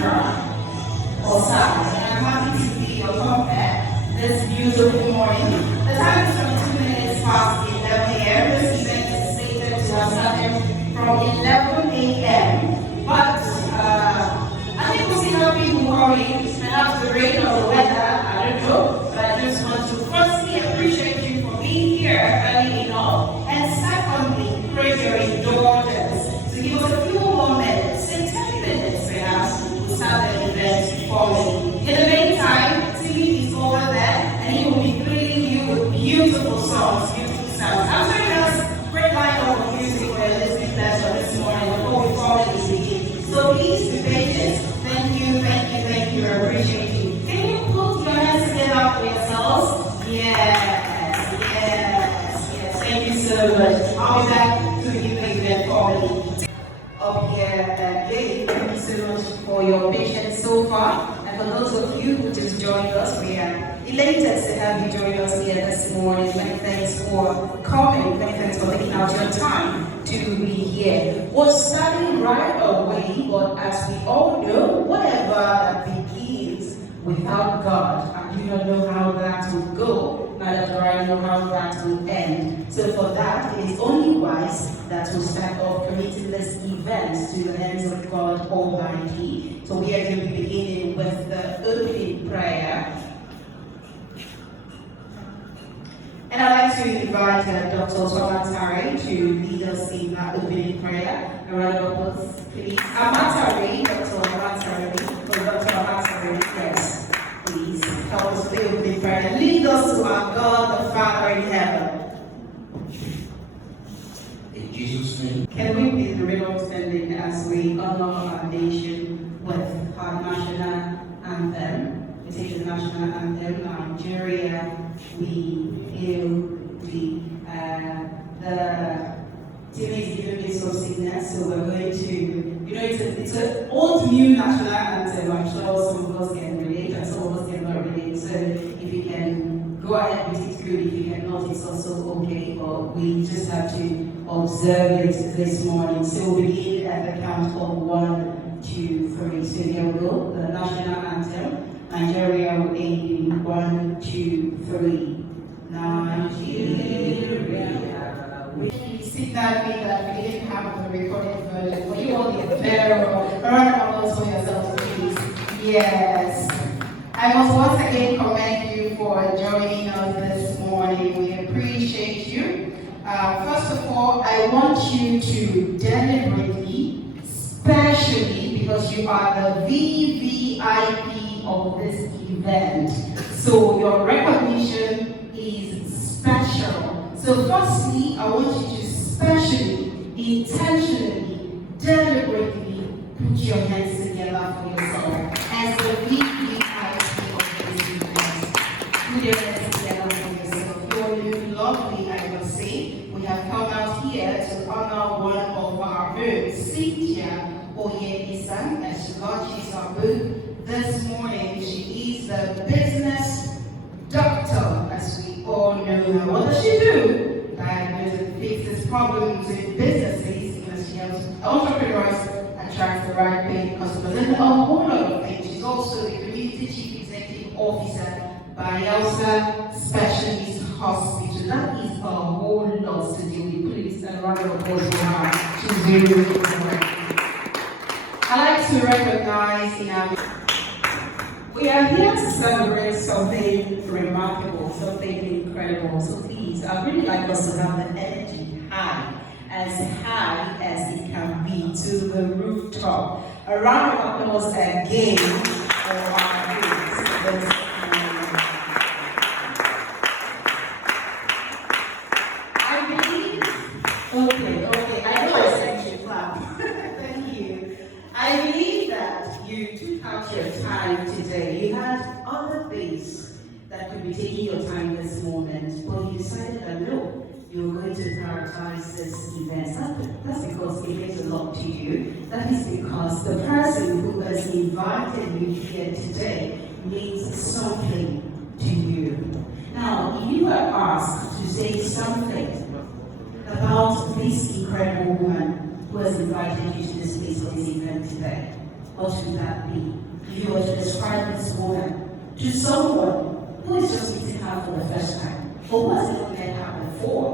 Sandra or Sam. And I'm happy to be your compare this beautiful morning. The time is 22 minutes past 11 a.m. This event is slated to have started from 11 a.m. But I think we'll see how people coming. Perhaps the rain or the weather, I don't know. But I just want to firstly appreciate you for being here early enough. And secondly, pray your indulgence to give us a few more minutes, say 10 minutes perhaps, to start the event formally. In the meantime, Timmy is over there and he will be greeting you with beautiful songs, beautiful sounds. I'm sure there's great lineup of music for your listening pleasure this morning before we formally begin. So please be patient. Thank you, thank you, thank you. I appreciate you. Can you put your hands together for yourselves? Yes, yes, yes. Thank you so much. I'll be back to you again formally. Up here again, thank you so much for your patience so far. And for those of you who just joined us, we are elated to have you join us here this morning. Many thanks for coming. Many thanks for taking out your time to be here. We're starting right away, but as we all know, whatever that begins without God, I do not know how that will go, neither do I know how that will end. So for that, it is only wise that we start off committing this event to the hands of God Almighty. So we are going to be beginning with the opening prayer. And I'd like to invite Dr. Amatare to lead us in that opening prayer. A round of applause, please. Amatare, Dr. Amatare, or Dr. Amatare, yes, please help us with the opening prayer and lead us to our God, the Father in heaven. In Jesus' name. Can we please remain all standing as we honor our nation with our national anthem? We take the national anthem, Nigeria, we hail thee. The team is giving me some sickness, so we're going to, it's an old new national anthem. I'm sure some of us can relate and some of us cannot relate. So if you can go ahead with it, good. If you cannot, it's also okay. But we just have to observe it this morning. So we'll begin at the count of 1, 2, 3. So here we go. The national anthem. Nigeria will aid 1, 2, 3. Nigeria. We signal me that we didn't have the recorded version. For you all, the better. A round of applause for yourselves, please. Yes. I must once again commend you for joining us this morning. We appreciate you. First of all, I want you to deliberately, especially because you are the VVIP of this event. So your recognition is special. So firstly, I want you to specially, intentionally, deliberately put your hands together for yourself as the VVIP of this event. Put your hands together for yourself. You are lovely, I must say. We have come out here to honor one of our own, Cynthia Oye Isang, as she launches her book this morning. She is the business doctor, as we all know her. What does she do? Diagnose and fixes problems in businesses, and she helps entrepreneurs attract the right paying customers, and a whole lot of things. She's also the Community Chief Executive Officer by Elsa Specialist Hospital. That is a whole lot to deal with. Please, a round of applause for her. She's very, very good. I like to recognize in our we are here to celebrate something remarkable, something incredible. So please, I'd really like us to have the energy high as it can be, to the rooftop. A round of applause again for our guests. Okay, I know I said you clap. Thank you. I believe that you took out your time today. You had other things that could be taking your time this moment, but you decided that no, you were going to prioritize this event. That's because it means a lot to you. That is because the person who has invited you here today means something to you. Now, you were asked to say something about this incredible woman who has invited you to this place for this event today. what would that be? If you were to describe this woman to someone who is just meeting her for the first time, or who has never met her before,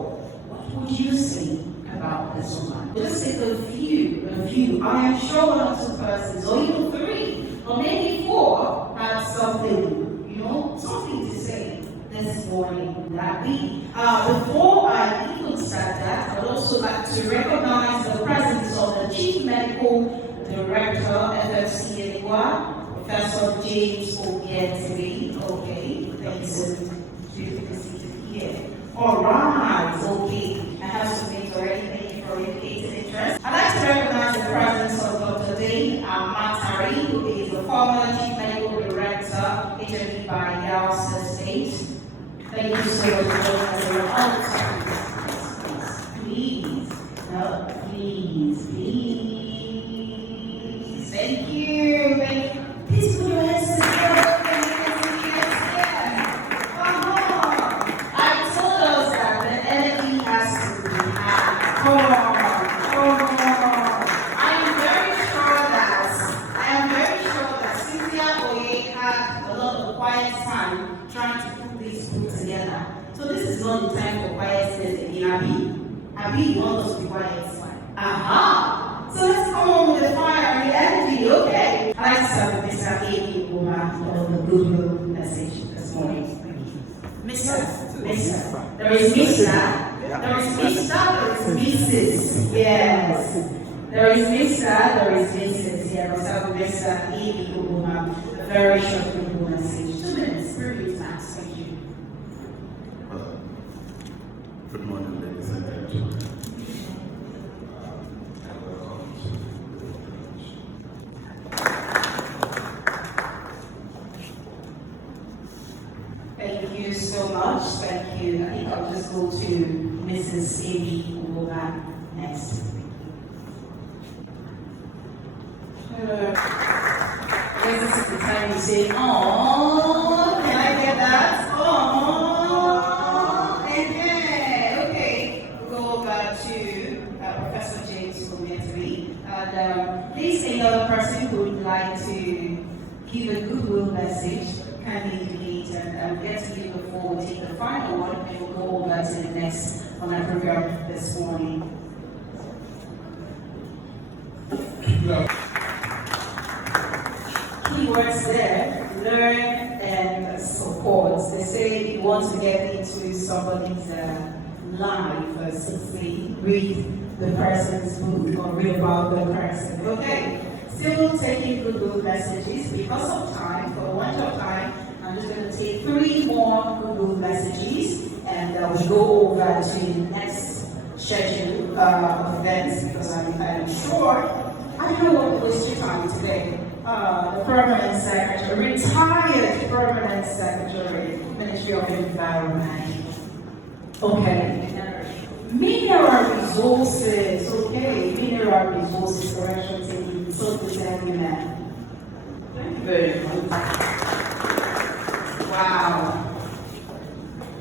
what would you say about this woman? Just take a few. I am sure one or two persons, or even three, or maybe four, had something, something to say this morning. Would that be? Before I even start that, I would also like to recognize the presence of the Chief Medical Director, FFC Ewa, Professor James Oye Isang. Okay, thanks for seated here. All right, okay. I have some things already. Thank you for indicating interest. I'd like to recognize the presence of Dr. Dane Matari, who is the former Chief Medical Director, HMD by Yale State. Thank you so much for joining us here all the time. Please. Thank you. Please put your hands together. I told us that the energy has to be high. Come on. I am very sure that Cynthia Oye had a lot of quiet time trying to put this book together. So this is not the time for quietness again, Abi, you want us to be quiet? Aha! So let's come on with the fire and the energy, okay? I like to start with Mr. A.B. on the good message this morning. Mr. There is Mr. There is Mrs. Yes. There is Mr. There is Mrs. Yeah, let's start with Mr. A.B. a very short good message. 2 minutes, 3 minutes max. Thank you. Good morning, ladies and gentlemen. Thank you so much. Thank you. I think I'll just go to Mrs. A.B. next. This is the time you say, "Oh, can I get that? Oh, okay." We'll go over to Professor James Oye. And please, any other person who would like to give a goodwill message, kindly indicate and get to you before we take the final one, and we'll go over to the next on our program this morning. Key words there: learn and support. They say you want to get into somebody's life, simply read the person's book or read about the person. Okay. Still taking goodwill messages because of time. For the want of time, I'm just going to take 3 more goodwill messages, and we'll go over to the next schedule of events because I'm sure I don't know what to waste your time today. The permanent secretary, retired permanent secretary, Ministry of Environment. Okay. Mineral resources. Okay, mineral resources. Correction taking. So to tell you that. Thank you very much.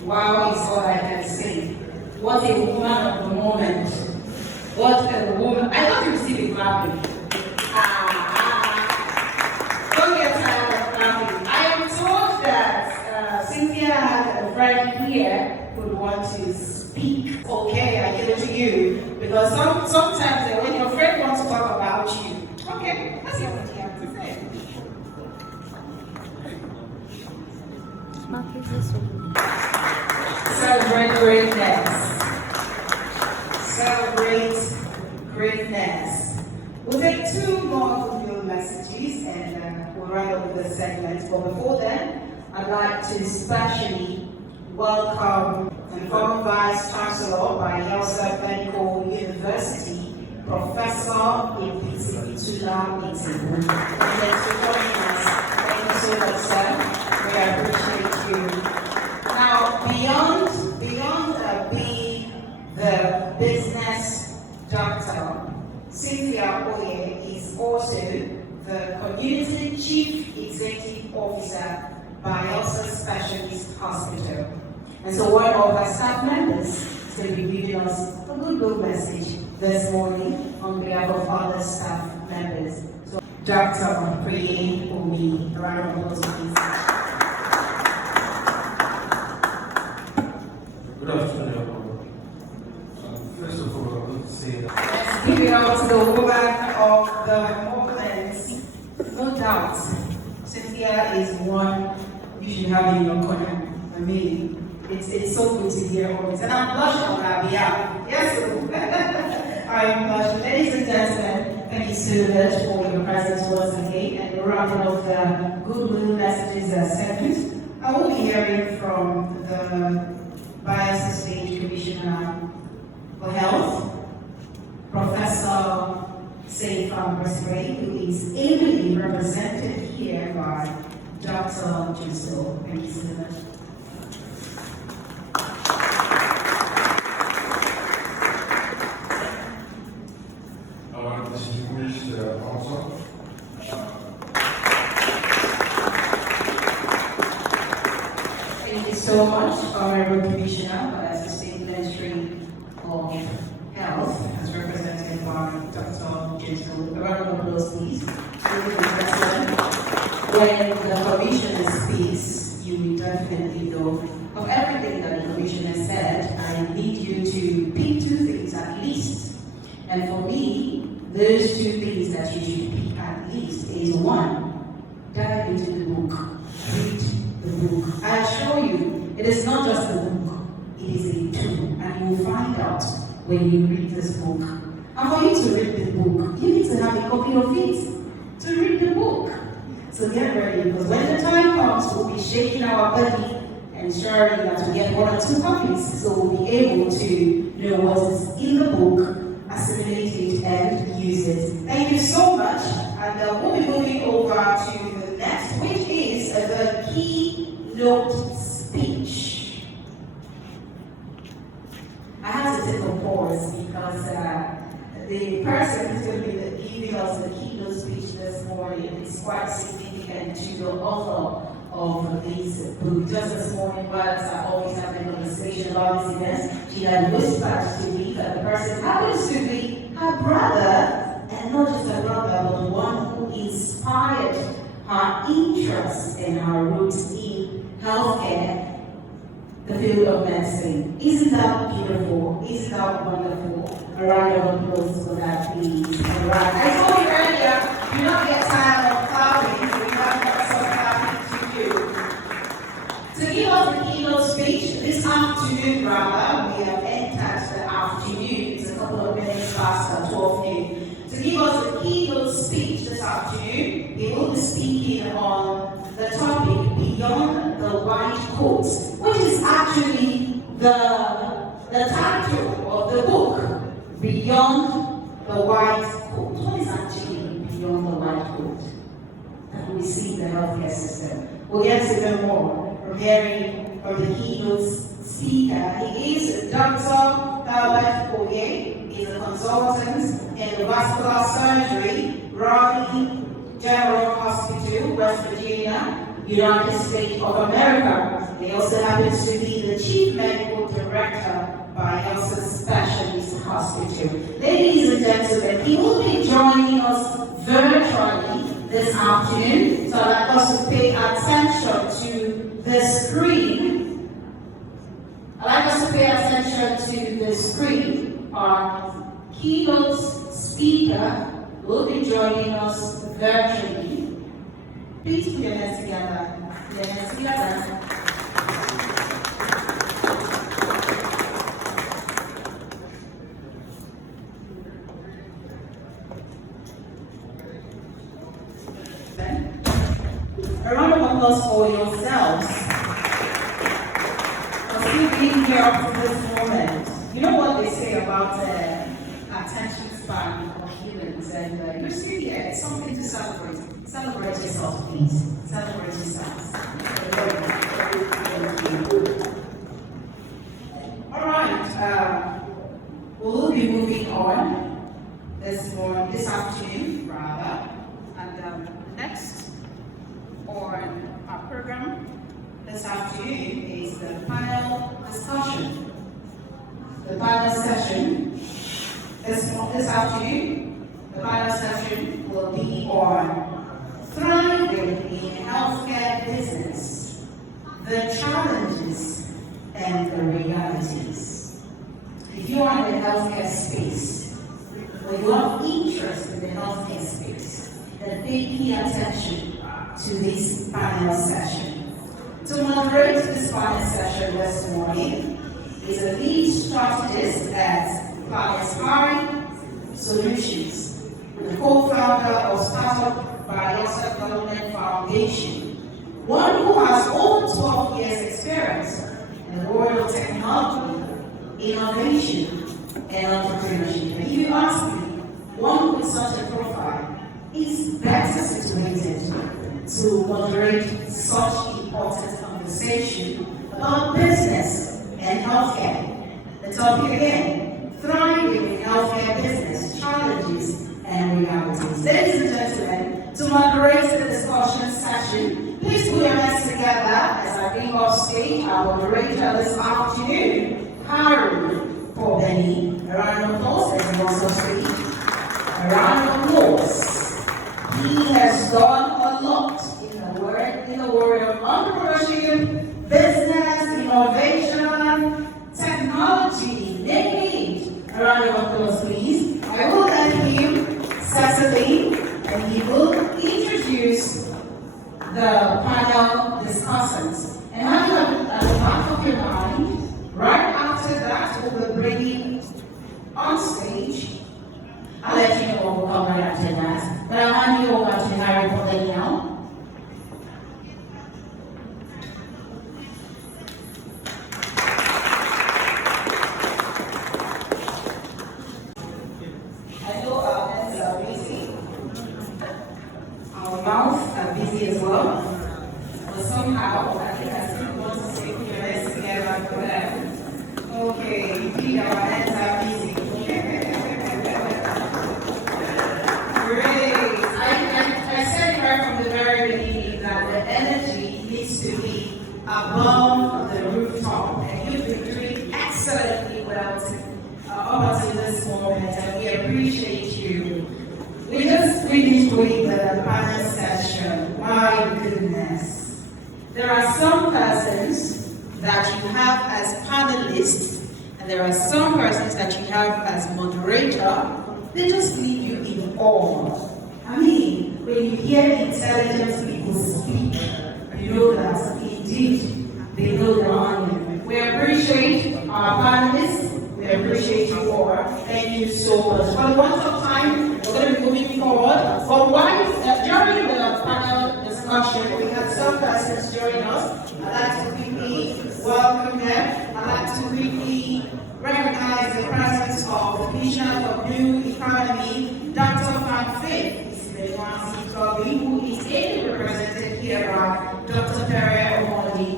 Wow is all I can say. What a woman of the moment. What a woman. I thought you would still be clapping. Don't get tired of clapping. I am told that Cynthia had a friend here who would want to speak. Okay, I give it to you. Because sometimes when your friend wants to talk about you, okay, let's hear what you have to say. Celebrate greatness. Celebrate greatness. We'll take 2 more goodwill messages and we'll round up the segment. But before then, I'd like to especially welcome the former Vice Chancellor by Yale Medical University, Professor Tula Iting. Thanks for joining us. Thank you so much, sir. We appreciate you. Now, beyond being the business doctor, Cynthia Oye is also the Community Chief Executive Officer by also Specialist Hospital. And so one of our staff members is going to be giving us a good message this morning on behalf of other staff members. So Dr. Cynthia Oye. A round of applause, please. Good afternoon, everyone. First of all, I want to say that Let's give it up to the woman of the moment. No doubt, Cynthia is one you should have in your corner. I mean, it's so good to hear all this. And I'm blushing on our behalf. Yes, I'm blushing. Ladies and gentlemen, thank you so much for your presence once again. And we're rounding off the goodwill messages segment. I will be hearing from the Bias State Commissioner for Health, Professor Sandra, who is ably represented here by Dr. Giselle. Thank you so much. distinguished council. Thank you so much, Honorable Commissioner, as the State Ministry of Health, as represented by Dr. Giselle. A round of applause, please. When the Commissioner speaks, you will definitely know of everything that the Commissioner said. I need you to pick two things at least. And for me, those two things that you should pick at least is one, dive into the book, read the book. I assure you, it is not just a book, it is a tool, and you will find out when you read this book. And for you to read the book, you need to have a copy of it to read the book. So get ready, because when the time comes, we'll be shaking our body and ensuring that we get one or two copies, so we'll be able to know what is in the book, assimilate it, and use it. Thank you so much, and we'll be moving over to the next, which is the keynote speech. I had to take a pause because the person who's going to be giving us the keynote speech this morning is quite significant to the author of this book. Just this morning, while I always have a conversation about these events, she had whispered to me that the person happens to be her brother, and not just her brother, but one who inspired her interest and her roots in healthcare, the field of medicine. Isn't that beautiful? Isn't that wonderful? A round of applause for that, please. All right. I told you earlier, do not get tired of clapping, so we have got some clapping to do. To give us the keynote speech this afternoon, rather, we have entered the afternoon. It's a couple of minutes past 12 noon. To give us the keynote speech this afternoon, he will be speaking on the topic Beyond the White Coat, which is actually the title of the book, Beyond the White Coat. What is actually beyond the white coat that we see in the healthcare system? We'll get to them more from hearing from the keynote speaker. He is Dr. Albert Oye. He's a consultant in vascular surgery, Raleigh General Hospital, West Virginia, United States of America. He also happens to be the Chief Medical Director by Elsa Specialist Hospital. Ladies and gentlemen, he will be joining us virtually this afternoon, so I'd like us to pay attention to the screen. I'd like us to pay attention to the screen. Our keynote speaker will be joining us virtually. Please put your hands together. Your hands together. A round of applause for yourselves for still being here up to this moment. You know what they say about attention span of humans, and you're still here. It's something to celebrate. Celebrate yourself, please. Celebrate yourselves. All right. We'll be moving on this afternoon, rather, and next on our program this afternoon is the panel discussion. The panel session this afternoon, the panel session will be on thriving in healthcare business, the challenges and the realities. If you are in the healthcare space, or you have interest in the healthcare space, then pay attention to this panel session. To moderate this panel session this morning is a lead strategist at Planet Hiring Solutions, the co-founder of Startup by Yourself Development Foundation, one who has over 12 years experience in the world of technology, innovation, and entrepreneurship. And if you ask me, one with such a profile is better situated to moderate such important conversation about business and healthcare. The topic again, thriving in healthcare business, challenges and realities. Ladies and gentlemen, to moderate the discussion session, please put your hands together as I bring off stage our moderator this afternoon, Harry Benny. A round of applause as he wants on stage. A round of applause. He has done a lot in the world of entrepreneurship, business, innovation, technology, name it. A round of applause, please. I will let him settle in and he will introduce the panel discussants. And have you at the back of your mind, right after that, we will bring him on stage. I'll let you know what will come right after that. But I'll hand you over to Harry Potter now. I know our hands are busy. Our mouths are busy as well. But somehow, I think I still want to say put your hands together for them. Okay, indeed, our hands are busy. Great. I said right from the very beginning that the energy needs to be above the rooftop, and you've been doing excellently well up until this moment, and we appreciate you. We just finished with the panel session. My goodness. There are some persons that you have as panelists, and there are some persons that you have as moderator. They just leave you in awe. I mean, when you hear intelligent people speak, you know that indeed they know the onion. We appreciate our panelists. We appreciate you all. Thank you so much. For the want of time, we're going to be moving forward. But during the panel discussion, we had some persons join us. I'd like to quickly welcome them. I'd like to quickly recognize the presence of the Commissioner for Blue Economy, Dr. Van Faith, who is ably represented here by Dr. Perry Omondi.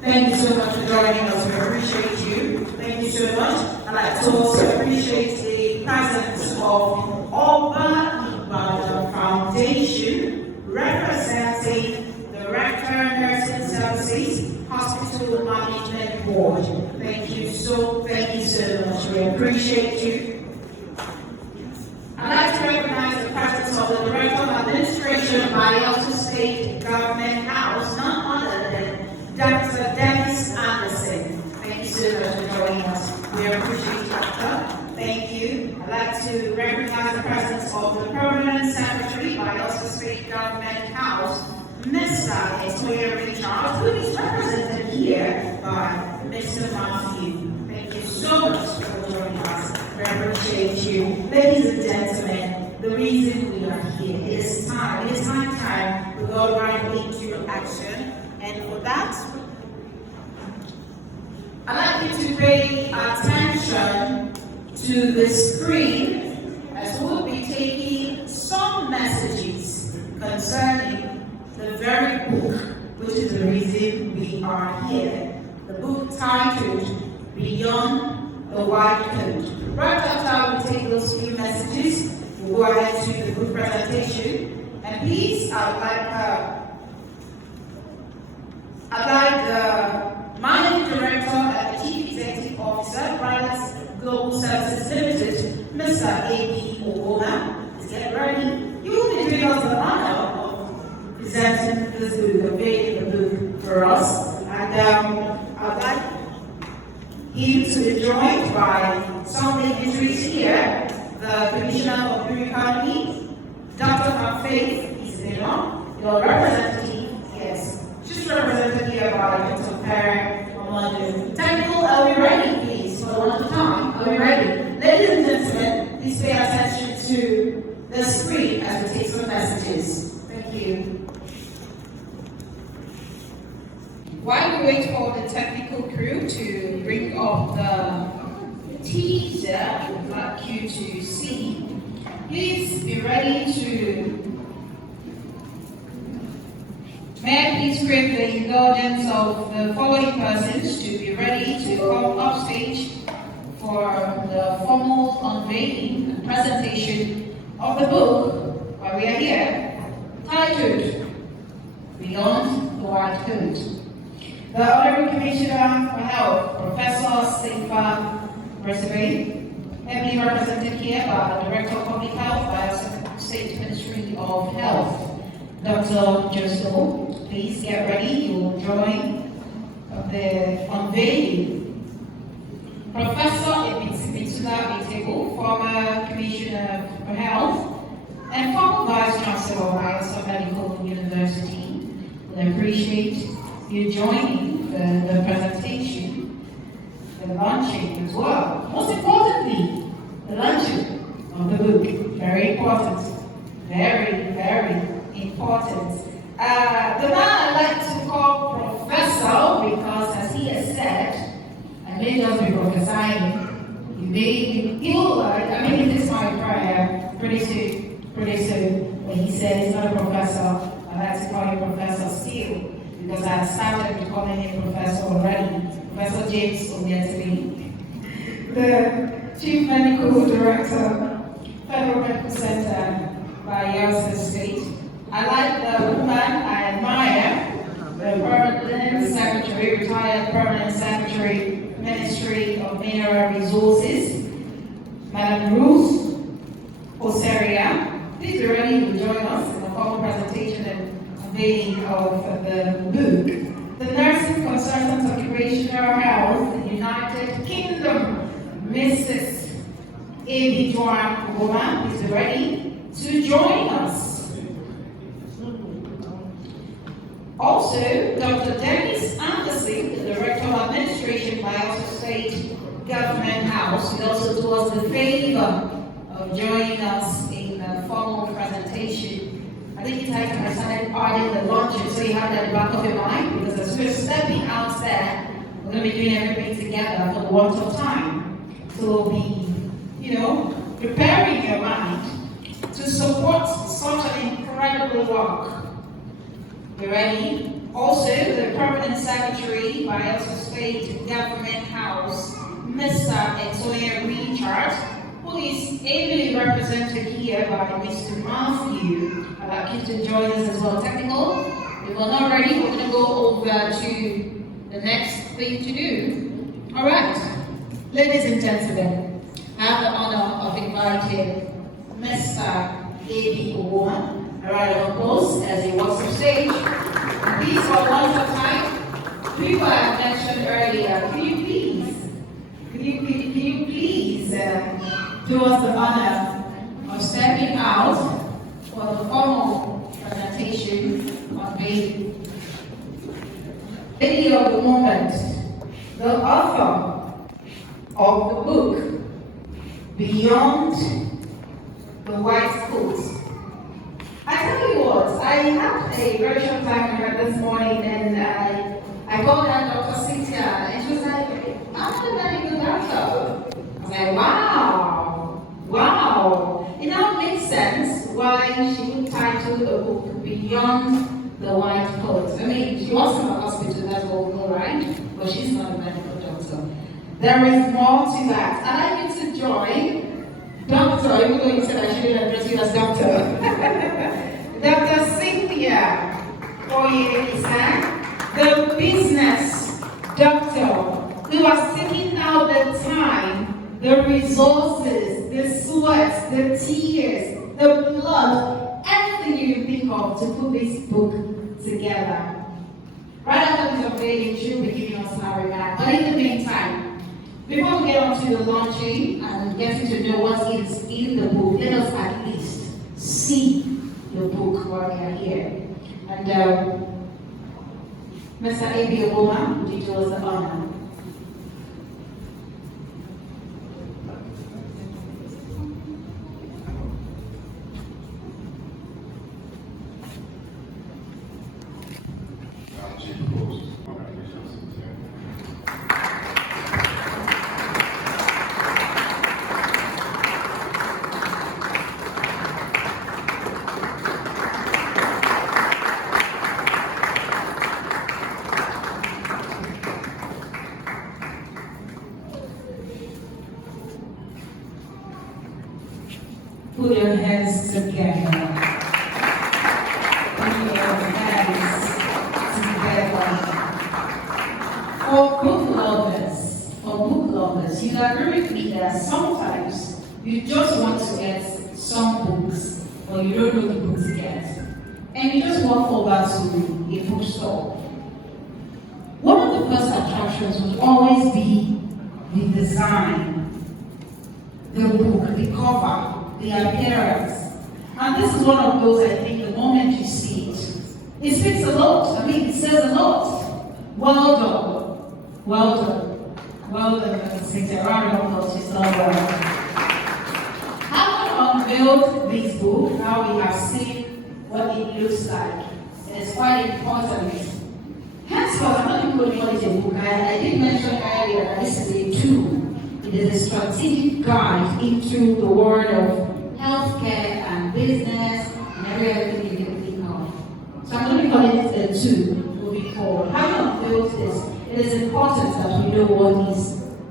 Thank you so much for joining us. We appreciate you. Thank you so much. I'd like to also appreciate the presence of Oba Ibadan Foundation, representing the Rector Nursing Services Hospital Management Board. Thank you so much. We appreciate you. I'd like to recognize the presence of the Director of Administration by Delta State Government House, none other than Dr. Dennis Anderson. Thank you so much for joining us. We appreciate you, Doctor. Thank you. I'd like to recognize the presence of the Permanent Secretary by Delta State Government House, Mr. Etoya Richard, who is represented here by Mr. Matthew. Thank you so much for joining us. We appreciate you. Ladies and gentlemen, the reason we are here, it is time to go right into action. And for that, I'd like you to pay attention to the screen as we'll be taking some messages concerning the very book, which is the reason we are here. The book titled Beyond the White Coat. Right after we take those few messages, we'll go ahead to the book presentation. And please, I'd like the Managing Director and the Chief Executive Officer, Global Services Limited, Mr. A.B. Ogona, is getting ready. You will the honor of presenting this book, unveiling the book for us. And I'd like you to be joined by some dignitaries here, the Commissioner of Blue Economy, Dr. Faith Isang, your representative, yes, she's represented here by Dr. Perry Amadu. Technical, are we ready, please, for the one at a time? Are we ready? Ladies and gentlemen, please pay attention to the screen as we take some messages. Thank you. While we wait for the technical crew to bring up the teaser we'd like you to see, please be ready to. May I please crave the indulgence of the following persons to be ready to come up stage for the formal unveiling and presentation of the book while we are here, titled Beyond the White Coat. The Honorable Commissioner for Health, Professor Cynthia Oye, ably represented here by the Director of Public Health by the State Ministry of Health, Dr. Joseph. Please get ready, you will join the unveiling. Professor Ibitula, former Commissioner for Health and former Vice Chancellor of Bayelsa Medical University, will appreciate you joining the presentation, the launching as well. Most importantly, the launching of the book. Very important. Very, very important. The man I like to call Professor because, as he has said, I may just be prophesying. He will, it is my prayer pretty soon. When he said he's not a professor, I like to call him Professor still, because I started calling him Professor already. Professor James Oye, the Chief Medical Director, Federal Medical Center by Bayelsa State. I like the woman I admire, the Permanent Secretary, retired Permanent Secretary, Ministry of Mineral Resources, Madam Ruth Oseria. Please be ready to join us in the formal presentation and unveiling of the book. The Nursing Consultant Occupational Health in the United Kingdom, Mrs. A.B. Joan Woman, please be ready to join us. Also, Dr. Dennis Anderson, the Director of Administration by Bayelsa State Government House, will also do us the favor of joining us in the formal presentation. I think it's time I started adding the launches so you have that in the back of your mind, because as we're stepping out there, we're going to be doing everything together for the want of time. So we'll be, preparing your mind to support such an incredible work. You ready? Also, the Permanent Secretary by Bayelsa State Government House, Mr. Antonio Richard, who is ably represented here by Mr. Matthew. I'd like you to join us as well. Technical, if we're not ready, we're going to go over to the next thing to do. All right, ladies and gentlemen, I have the honor of inviting Mr. A.B. Owoman, a round of applause as he walks on stage. And these are one more time. People I mentioned earlier, can you please do us the honor of stepping out for the formal presentation on baby. Lady of the moment, the author of the book, Beyond the White Coat. I tell you what, I had a very short time with her this morning, and I called her Dr. Cynthia, and she was like, I'm a very good doctor. I was like, wow. It now makes sense why she would title the book Beyond the White Coat. I mean, she works in a hospital, that's what we know, right? But she's not a medical doctor. There is more to that. I'd like you to join Doctor, even though you said I shouldn't address you as Doctor. Dr. Cynthia Oye Isang, the business doctor who has taken out the time, the resources, the sweat, the tears, the blood everything you can think of to put this book together. Right after this unveiling, she'll be giving us our back. But in the meantime, before we get on to the launching and getting to know what is in the book, let us at least see the book while we are here. And Mr. A.B. Obama, would you do us the honor? Put your hands together. Put your hands together. For book lovers, you agree with me that sometimes you just want to get some books, but you don't know the book to get. And you just walk over to a bookstore. One of the first attractions would always be the design, the book, the cover, the appearance. And this is one of those, I think, the moment you see it, it speaks a lot. I mean, it says a lot. Well done. Well done. Well done, Cynthia. Round of applause. She's done well. Having unveiled this book, now we have seen what it looks like. It is quite important. Henceforth, I'm not even going to call it a book. I did mention earlier that this is a tool. It is a strategic guide into the world of healthcare and business and every other thing you can think of. So I'm going to be calling it a tool moving forward. Having unveiled this, it is important that we know what is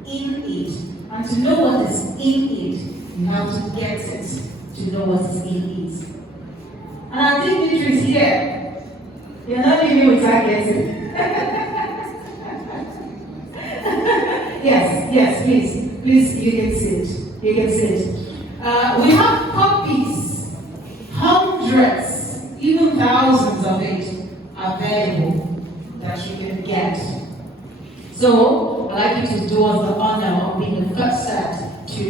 in it. And to know what is in it, you have to get it to know what is in it. And our dignitary is here. You're not leaving without getting. Yes, please, you can sit. You can sit. We have copies, hundreds, even thousands of it available that you can get. So I'd like you to do us the honor of being the first set to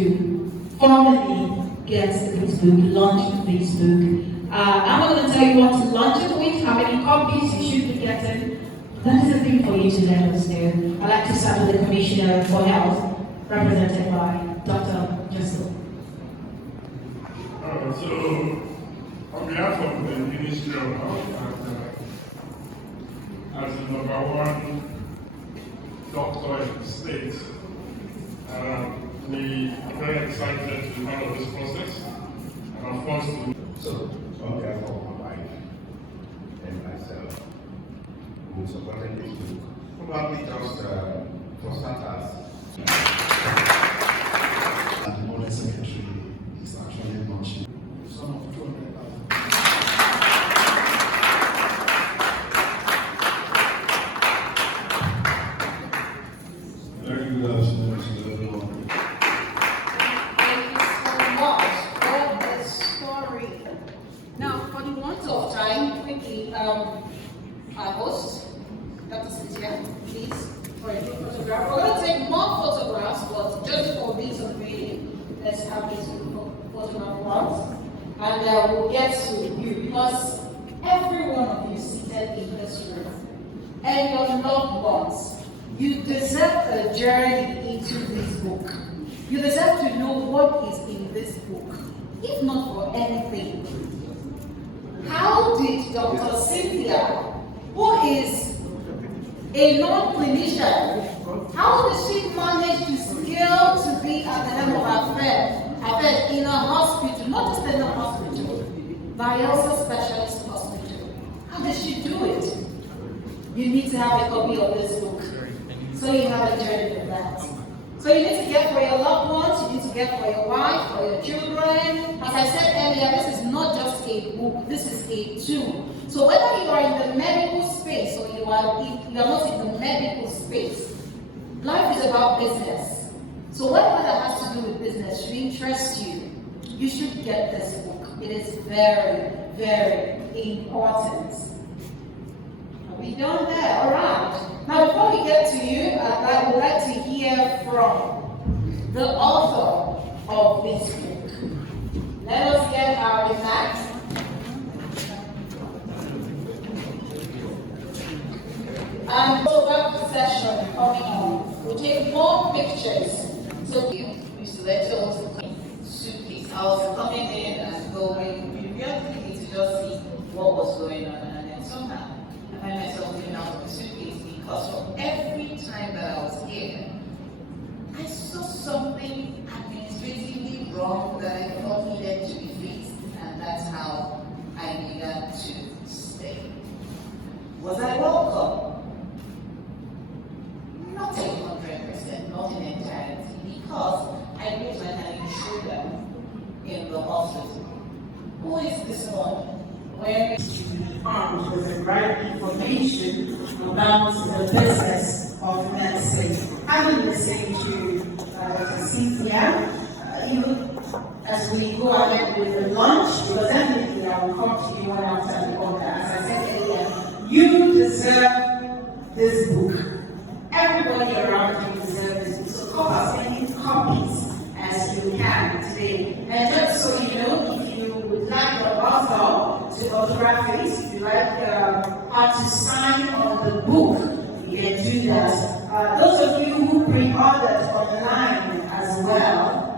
formally get this book, launch this book. I'm not going to tell you what to launch it with, how many copies you should be getting. That is a thing for you to let us know. I'd like to start with the Commissioner for Health, represented by Dr. Jessel. So, on behalf of the Ministry of Health, as the #1 doctor in the state, we are very excited to be part of this process, and of course, So, on behalf of my wife and myself, who supported this book, probably just for starters. And the modern secretary is actually launching some of 200,000. very good afternoon to everyone. Thank you so much for the story. Now, for the want of time, quickly, our host, Dr. Cynthia, please, for a group photograph. We're going to take more photographs, but just for this unveiling, let's have this photograph once. And we'll get to you, because every one of you seated in this room, and your loved ones, you deserve a journey into this book. You deserve to know what is in this book, if not for anything. How did Dr. Cynthia, who is a non-clinician, how did she manage to scale to be at the helm of affairs in a hospital, not just in a hospital, but also specialist hospital? How did she do it? You need to have a copy of this book, so you have a journey with that. So you need to get for your loved ones, you need to get for your wife, for your children. As I said earlier, this is not just a book, this is a tool. So whether you are in the medical space or you are not in the medical space, life is about business. So whatever that has to do with business should interest you, you should get this book. It is very, very important. Are we done there? All right. Now, before we get to you, I would like to hear from the author of this book. Let us hear how it acts. And so that session coming on, we'll take more pictures. So we used to let us suitcase. I was coming in and going. We really need to just see what was going on, and then somehow I find myself getting out of the suitcase because from every time that I was here, I saw something administratively wrong that I thought needed to be fixed, and that's how I began to stay. Was I welcome? Not 100%, not in entirety, because I looked like an intruder in the hospital. Who is this one? Where is armed with the right information about the business of medicine. I'm listening to Dr. Cynthia. As we go ahead with the lunch, because definitely I will come to you one after the other. As I said earlier, you deserve this book. Everybody around you deserves this book. So come as many copies as you can today. And just so you know, if you would like the author to autograph it, if you like how to sign on the book, you can do that. Those of you who pre-ordered online as well,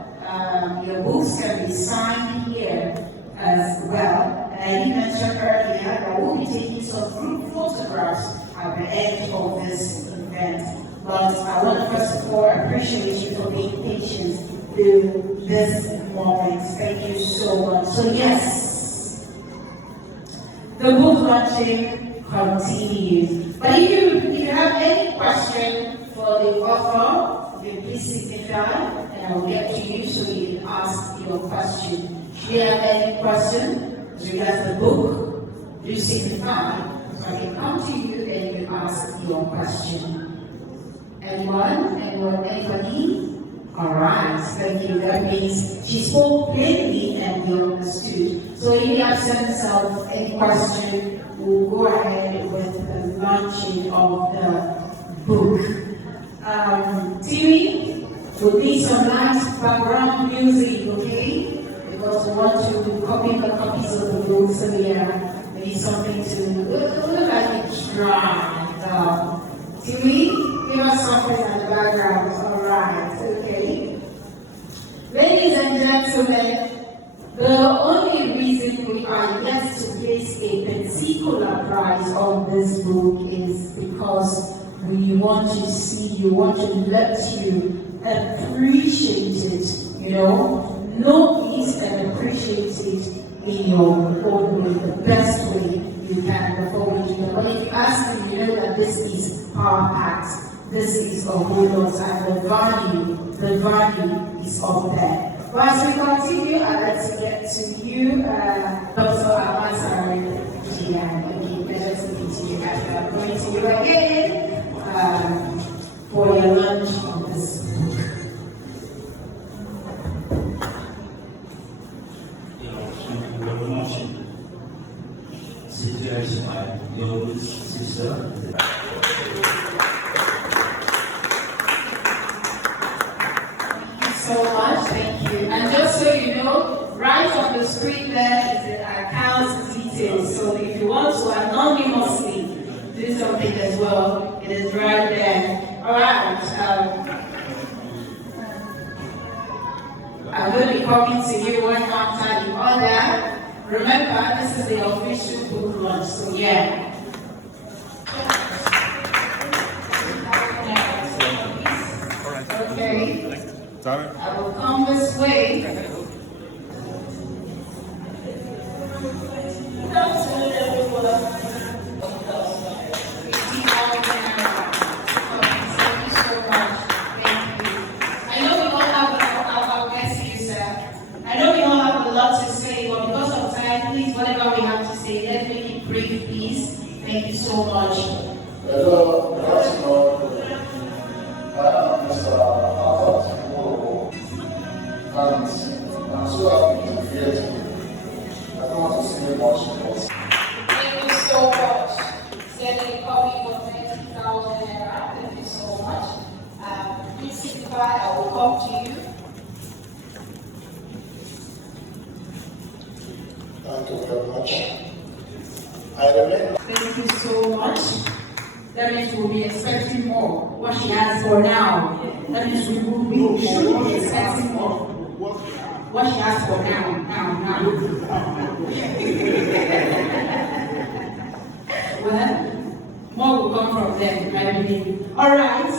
your books can be signed here as well. And I did mention earlier that we'll be taking some group photographs at the end of this event. But I want to first of all appreciate you for being patient through this moment. Thank you so much. So yes, the book launching continues. But if you have any question for the author, you please signify and I will get to you so you can ask your question. If you have any question as regards the book, do signify so I can come to you and you ask your question. Anyone? Anybody? Alright, thank you. That means she spoke plainly and we understood. So in the absence of any question, we'll go ahead with the launching of the book. TV, we'll need some nice background music, okay? Because we want to copy the copies of the book, so yeah, we need something to look like it's dry. TV, give us something in the background. Alright, okay. Ladies and gentlemen, the only reason we are yet to place a particular price on this book is because we want to see you, want to let you appreciate it, know it and appreciate it in your own way, the best way you can before we do that. But if you ask me, you know that this is power packed, this is a whole lot, and the value is up there. But as we continue, I'd like to get to you, Dr. Amasari. Pleasure to meet you. I'm going to you again for your lunch on this book. Cynthia is my little sister. So much, thank you. And just so you know, right on the screen there is the account details. So if you want to anonymously do something as well, it is right there. Alright. I'm going to be coming to you one after the other. Remember, this is the official book launch, so yeah. Okay. I will come this way. Thank you so much. Hello, good afternoon. I am Mr. Albert Moro, and I'm so happy to be here today. I don't want to say much. Thank you so much. That means we'll be expecting more. What she has for now. That means we should be expecting more. What she has for now. Well, more will come from them, I believe. Alright,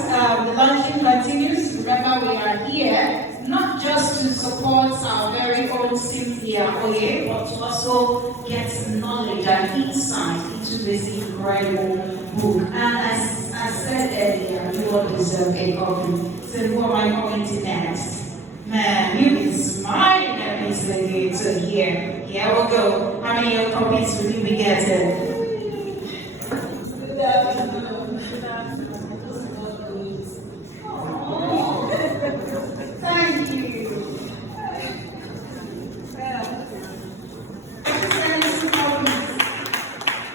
the launching continues. Remember, we are here not just to support our very own Cynthia Oye, but to also get knowledge and insight into this incredible book. And as I said earlier, you all deserve a copy. So who am I coming to next? Man, you be smiling at me today. So here we go. How many copies will you be getting? Thank you.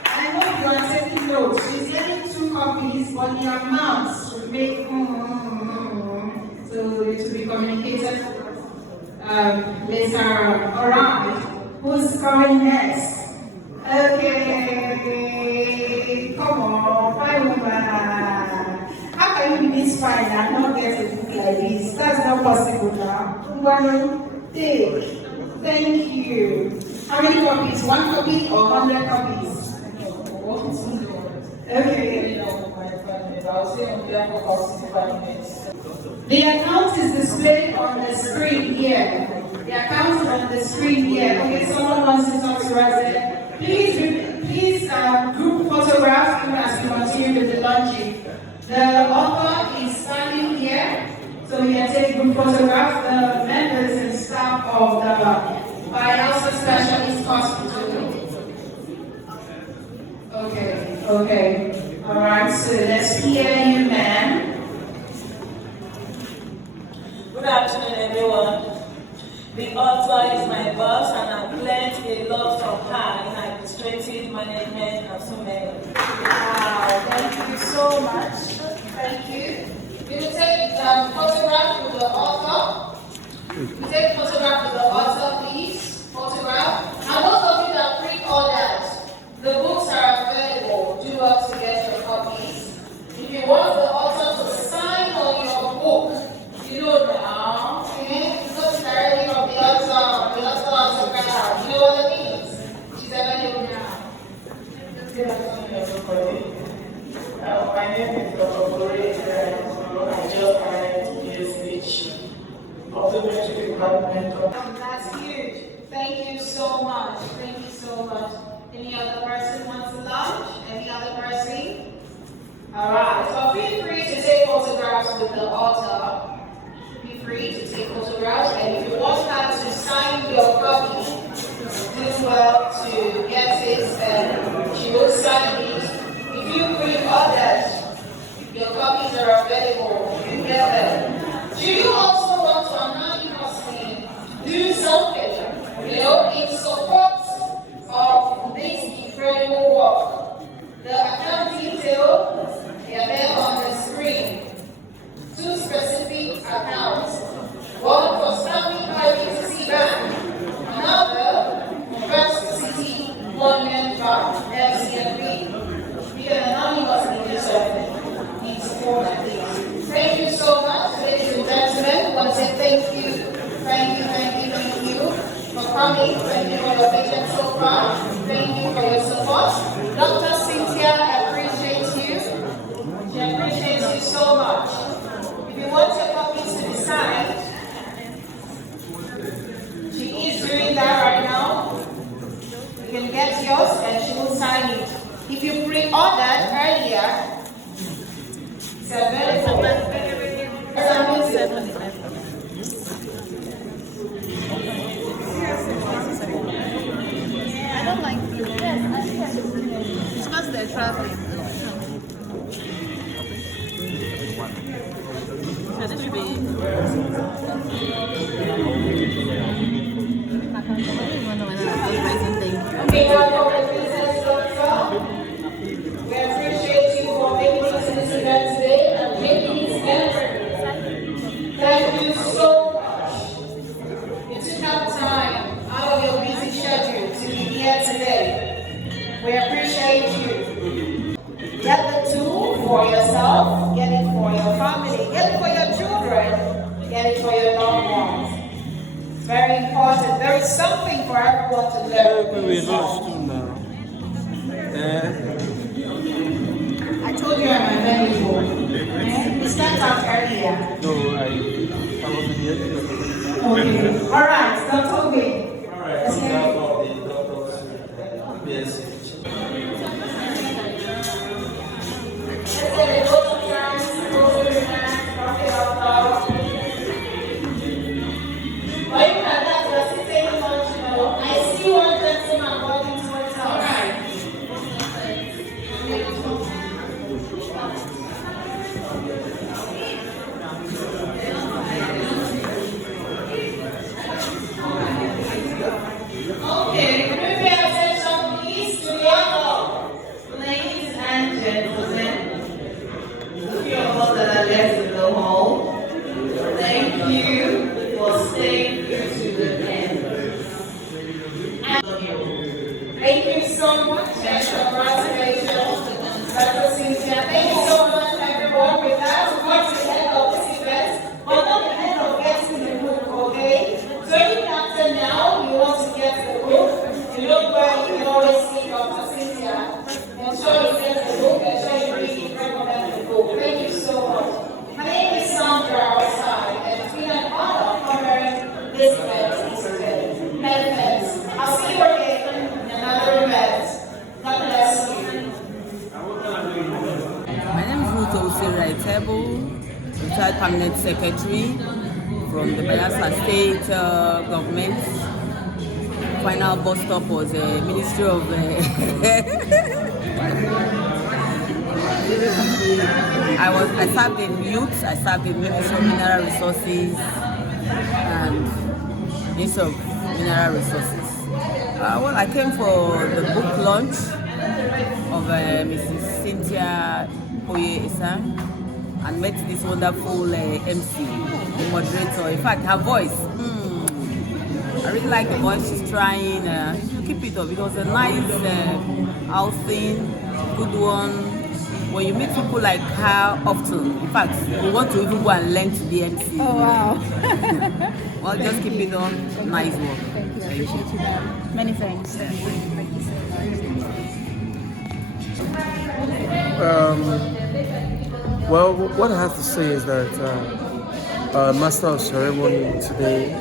I hope you are taking notes. She's getting 2 copies, but the amounts should make so it will be communicated later. Alright, who's coming next? Okay, come on, fine woman. How can you be this fine and not get a book like this? That's not possible now. Take. Thank you. How many copies? 1 copy or 100 copies? Okay. The account is displayed on the screen here. The account is on the screen here. Okay, someone wants to talk to us. Please group photographs even as we continue with the launching. The author is standing here, so we can take group photographs. The members and staff of the Bielsa Specialist Hospital. Okay. Alright, so let's hear you, ma'am. Good afternoon, everyone. The author is my boss, and I've learned a lot from her in administrative management and so many. Wow, thank you so much. Thank you. We will take photograph with the author. We take photograph with the author, please. Photograph. And those of you that pre-ordered, the books are available. Do up to get your copies. If you want the author to sign on your book, you know now, okay? It's not directly from the author autograph. You know what it means? She's available now. Good afternoon, everybody. My name is Dr. Gloria. I just arrived PSH of the Medical Department. That's huge. Thank you so much. Thank you so much. Any other person wants to launch? Any other person? Alright, so feel free to take photographs with the author. Be free to take photographs, and if you want her to sign your copy, do well to get it, and she will sign it. If you pre-ordered, your copies are available. You get them. Do you also want to anonymously do something, in support of this incredible work? The account details, they are there on the screen. 2 specific accounts. One for Stanley IBTC Bank, another First City Monument Bank, FCMB. You can anonymously do something in support of this. Thank you so much, ladies and gentlemen. I want to say thank you for coming. Thank you for your patience so far. Thank you for your support. Dr. Cynthia appreciates you. She appreciates you so much. If you want your copies to be signed, she is doing that right now. You can get yours and she will sign it. If you pre-ordered earlier, it's available. I don't like it. Yes, it's because they're traveling. So this should be. Okay, we appreciate you for making us to this event today and making this effort. Thank you so much. You took out time out of your busy schedule to be here today. We appreciate you. Get the tool for yourself, get it for your family, get it for your children, get it for your loved ones. It's very important. There is something for everyone to learn. We lost too now. I told you I'm a very good. We start out earlier. No, I wasn't here. Okay. All right. Dr. Oye. All right. On behalf of the doctors, yes. I see one gentleman walking towards us. All right. Okay, can we pay attention please to the other? Ladies and gentlemen, a few of us that are left in the hall, thank you for staying through to the end. Thank you so much and congratulations, Dr. Cynthia. Thank you so much everyone. With that, we got to the end of this event, but not the end of getting the book, okay? So if after now you want to get the book, you look where you can always see Dr. Cynthia. Ensure you get the book, ensure you read, recommend the book. Thank you so much. My name is Sandra outside, and it's been an honor covering this event today. Many thanks. I'll see you again in another event. God bless you. My name is Ruth Osira, retired permanent secretary from the Bayelsa State government. Final bus stop was Ministry of I served in youth, I served in Ministry of Mineral Resources and Ministry of Mineral Resources. Well, I came for the book launch of Mrs. Cynthia Oye Isang and met this wonderful MC, the moderator. In fact, her voice, I really like the voice. She's trying to keep it up. It was a nice outing, good one. When you meet people like her often, in fact, you want to even go and learn to be MC. Oh, wow. Well, just keep it on. Nice work. Thank you. Appreciate you, Dad. Many thanks. Thank you so much. Well, what I have to say is that our Master of Ceremony today,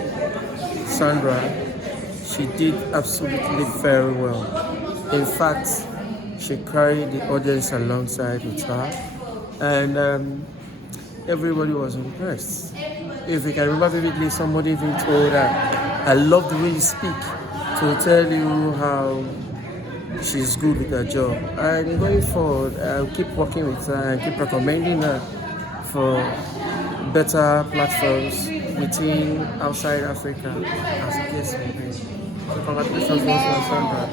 Sandra, she did absolutely very well. In fact, she carried the audience alongside with her, and everybody was impressed. If you can remember vividly, somebody even told her, I love the way you speak, to tell you how she's good with her job. And going forward, I'll keep working with her and keep recommending her for better platforms within, outside Africa, as the case may be. So congratulations once again, Sandra.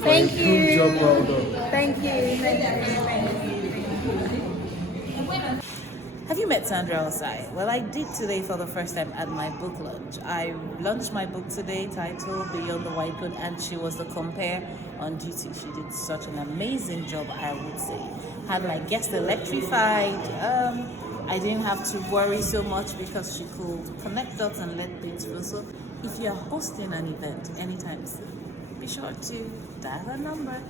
Thank you. Good job, well done. Thank you. Have you met Sandra Osai? Well, I did today for the first time at my book launch. I launched my book today titled Beyond the White Coat, and she was the compare on duty. She did such an amazing job, I would say. Had my guest electrified. I didn't have to worry so much because she could connect dots and let things flow. So if you're hosting an event anytime soon, be sure to dial her number